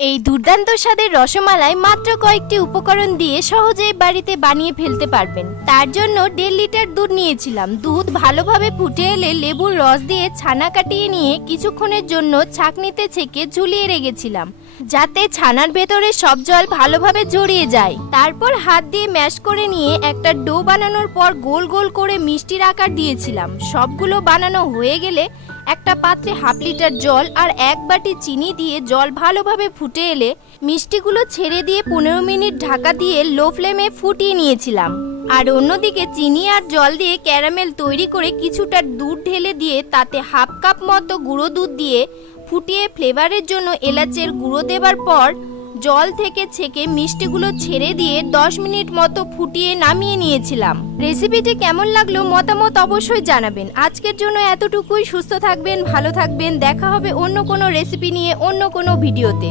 এই দুর্দান্ত স্বাদের রসমালাই মাত্র কয়েকটি উপকরণ দিয়ে সহজেই বাড়িতে বানিয়ে ফেলতে পারবেন। তার জন্য 1.5 লিটার দুধ নিয়েছিলাম। দুধ ভালোভাবে ফুটে এলে লেবুর রস দিয়ে ছানা কাটিয়ে নিয়ে কিছুক্ষণের জন্য ছাঁকনিতে ছেঁকে ঝুলিয়ে রেখেছিলাম, যাতে ছানার ভেতরে সব জল ভালোভাবে জড়িয়ে যায়। তারপর হাত দিয়ে ম্যাশ করে নিয়ে একটা ডো বানানোর পর গোল গোল করে মিষ্টির আকার দিয়েছিলাম। সবগুলো বানানো হয়ে গেলে একটা পাত্রে 1/2 লিটার জল আর 1 বাটি চিনি দিয়ে জল ভালোভাবে ফুটে এলে মিষ্টিগুলো ছেড়ে দিয়ে 15 মিনিট ঢাকা দিয়ে লো ফ্লেমে ফুটিয়ে নিয়েছিলাম। আর অন্যদিকে চিনি আর জল দিয়ে ক্যারামেল তৈরি করে কিছুটা দুধ ঢেলে দিয়ে তাতে 1/2 কাপ মতো গুঁড়ো দুধ দিয়ে ফুটিয়ে ফ্লেভারের জন্য এলাচের গুঁড়ো দেবার পর জল থেকে ছেঁকে মিষ্টিগুলো ছেড়ে দিয়ে 10 মিনিট মতো ফুটিয়ে নামিয়ে নিয়েছিলাম। রেসিপিটি কেমন লাগলো মতামত অবশ্যই জানাবেন। আজকের জন্য এতটুকুই। সুস্থ থাকবেন, ভালো থাকবেন। দেখা হবে অন্য কোনো রেসিপি নিয়ে অন্য কোনো ভিডিওতে।